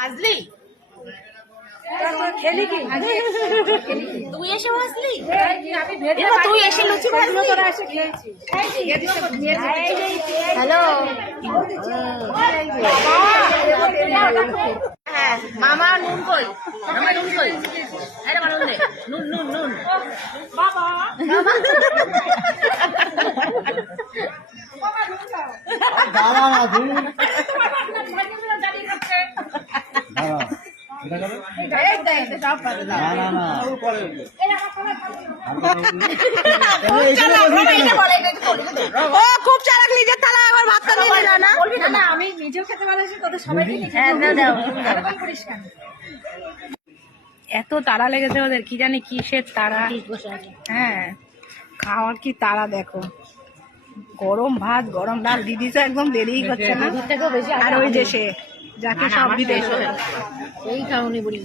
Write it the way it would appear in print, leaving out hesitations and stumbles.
আসলি খেলি কি তুই এসে আসলি আমি তুই এসে লুচি ভাজলি তোরা এসে খেয়েছি হ্যালো হ্যাঁ মামা নুন কই মামা নুন কই আরে মামা নুন দে নুন নুন নুন বাবা দাঁড়া না তুই ও খুব চালাক নিজের থালা আবার ভাতটা নিয়ে নিল না না আমি নিজেও খেতে ভালোবাসি তোদের সবাইকে এত তাড়া লেগেছে ওদের কি জানি কিসের তাড়া হ্যাঁ খাওয়ার কি তাড়া দেখো গরম ভাত গরম ডাল দিদি তো একদম দেরিই করছে না আর ওই যে সে যাকে সব দিতে এই খাওনি বলি